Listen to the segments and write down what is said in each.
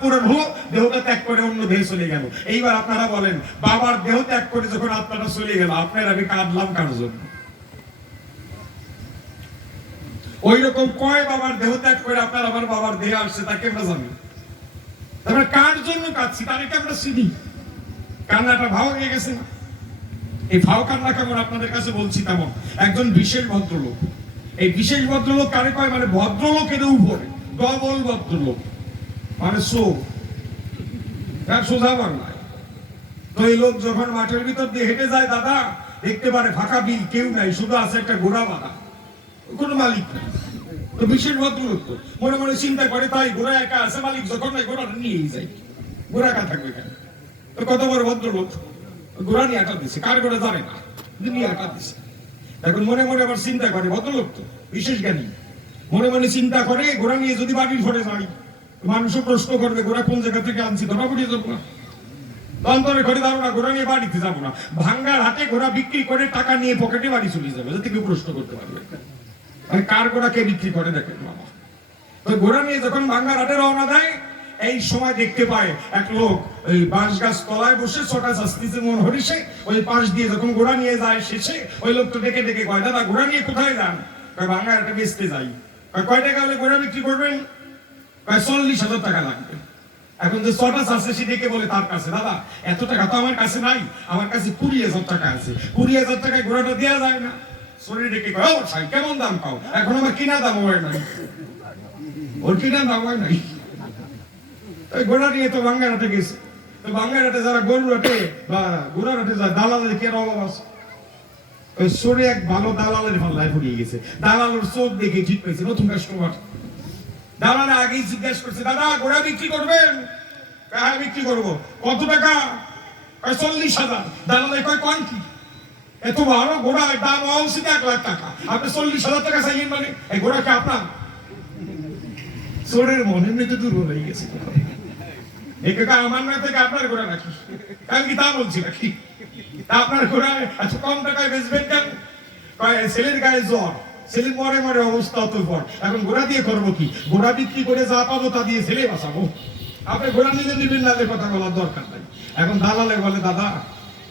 হলো দেহটা ত্যাগ করে অন্য দেহে চলে গেল। এইবার আপনারা বলেন, বাবার দেহ ত্যাগ করে যখন আপনারা চলে গেল, আপনার আমি কাঁদলাম কার জন্য? ওই রকম কয় বাবার দেহ ত্যাগ করে আপনার আমার বাবার দেহে আসছে তাকে আমরা জানি আমরা কার জন্য কাঁদছি? তাদেরকে আমরা চিনি। কান্নাটা ভাও হয়ে গেছে এই ভাও কান্না কেমন? আপনাদের কাছে বলছি তেমন। একজন বিশেষ ভদ্রলোক। এই বিশেষ ভদ্রলোক কারে কয়? মানে ভদ্রলোকের উপরে ডবল ভদ্রলোক। মানে সো তার সোজা বাংলায়। তো এই লোক যখন মাঠের ভিতর দিয়ে হেঁটে যায়, দাদা, দেখতে পারে ফাঁকা বিল, কেউ নাই, শুধু আছে একটা ঘোড়া বাঁধা। কোনো মালিক নাই। তো বিশেষ ভদ্রলোক মনে মনে চিন্তা করে, তাই ঘোড়া একা আছে, মালিক যখন নাই ঘোড়াটা নিয়েই যায়। ঘোড়া কা থাকবে কেন তো কত বড় ভদ্রলোক, ঘোড়া নিয়ে আটা দিছে। কার ঘোড়া জানে না? নিয়ে আটা দিছে। এখন মনে মনে আবার চিন্তা করে, ভদ্রলোক তো বিশেষ জ্ঞানী। মনে মনে চিন্তা করে, ঘোড়া নিয়ে যদি বাড়ির ঘরে যাই মানুষও প্রশ্ন করবে, ঘোড়া কোন জায়গা থেকে আনছি? ধরা পড়িয়ে যাব না? অন্তরে ঘরে যাব না, ঘোড়া নিয়ে বাড়িতে যাব না। ভাঙ্গার হাতে ঘোড়া বিক্রি করে টাকা নিয়ে পকেটে বাড়ি চলে যাবে যাতে কেউ প্রশ্ন করতে পারবে। কার ঘোড়া কে বিক্রি করে, দেখেন বাবা। তো ঘোড়া নিয়ে যখন ভাঙ্গার হাটে রওনা দেয়, এই সময় দেখতে পায় এক লোক ওই বাঁশ গাছ তলায় বসে ছটা শাস্তিতে মন হরিষে, ওই পাশ দিয়ে যখন ঘোড়া নিয়ে যায় শেষে, ওই লোকটা ডেকে ডেকে কয়, দাদা, ঘোড়া নিয়ে কোথায় যান? ভাঙ্গার হাটে বেচতে যাই। কয় টাকা হলে ঘোড়া বিক্রি করবেন? কয় চল্লিশ হাজার টাকা লাগবে। এখন যে বলে তার কাছে, দাদা, এত টাকা তো আমার কাছে নাই, আমার কাছে কুড়ি হাজার টাকা আছে। কুড়ি হাজার টাকায় ঘোড়াটা দেওয়া যায় না। ডেকে কয় সাই কেমন দাম পাও? এখন আমার কিনা দাম হয় নাই। ওর কিনা দাম হয় নাই। ওই ঘোড়া নিয়ে তো বাঙ্গারাটে গেছে। তো বাঙ্গারাটে যারা গরু রাটে বা ঘোড়া রাটে যায়, দালালের কে অভাব আছে? ওই সরে এক ভালো দালালের পাল্লায় গেছে। দালালের চোখ দেখে ঠিক পেয়েছে নতুন কাস্টমার দালালে আগেই জিজ্ঞেস করছে, দাদা, ঘোড়া বিক্রি করবেন? হ্যাঁ বিক্রি করব। কত টাকা? চল্লিশ হাজার। দালালে কয় কয় কি? এত ভালো ঘোড়া দাম হওয়া এক লাখ টাকা। আপনি চল্লিশ হাজার টাকা চাইলেন মানে এই ঘোড়া কি আপনার? চোরের মনে মধ্যে দুর্বল হয়ে গেছে। এই কাকা, আমার না থেকে আপনার ঘোড়া নাকি? আমি কি তা বলছি নাকি? আপনার ঘোড়া আচ্ছা কম টাকায় বেচবেন কেন? ছেলের গায়ে জ্বর। ছেলে মরে মরে অবস্থা পর এখন ঘোড়া দিয়ে করব কি? ঘোড়া বিক্রি করে যা পাবো তা দিয়ে ছেলে বাঁচাবো। আপনি ঘোড়া নিজে নিবেন না কথা বলার দরকার নাই। এখন দালালে বলে, দাদা,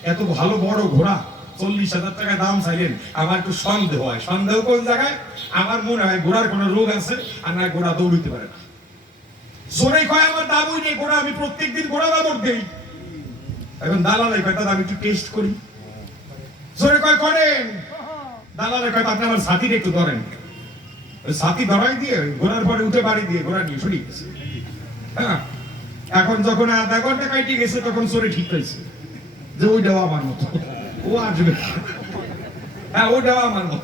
এত ভালো বড় ঘোড়া, চল্লিশ হাজার টাকা দাম চাইলেন। আমার একটু সন্দেহ হয়। সন্দেহ কোন জায়গায়? আমার মনে হয় ঘোড়ার কোনো রোগ আছে আর না ঘোড়া দৌড়িতে পারে না। জোরে কয়, আমার দাবই নেই ঘোড়া, আমি প্রত্যেকদিন ঘোড়া দাবর দেই। এখন দালালে কয় দাদা আমি একটু টেস্ট করি। জোরে কয়, করেন। দালালে কয় আপনি আমার সাথীর একটু ধরেন। সাথী ধরাই দিয়ে ঘোড়ার পরে উঠে বাড়ি দিয়ে ঘোড়া নিয়ে সরিয়ে গেছে। হ্যাঁ? এখন যখন আধা ঘণ্টা কাটিয়ে গেছে, তখন সরে ঠিক হয়েছে। যে ওই দেওয়া আমার মতো। ও আসবে। হ্যাঁ ও দেওয়া আমার মতো।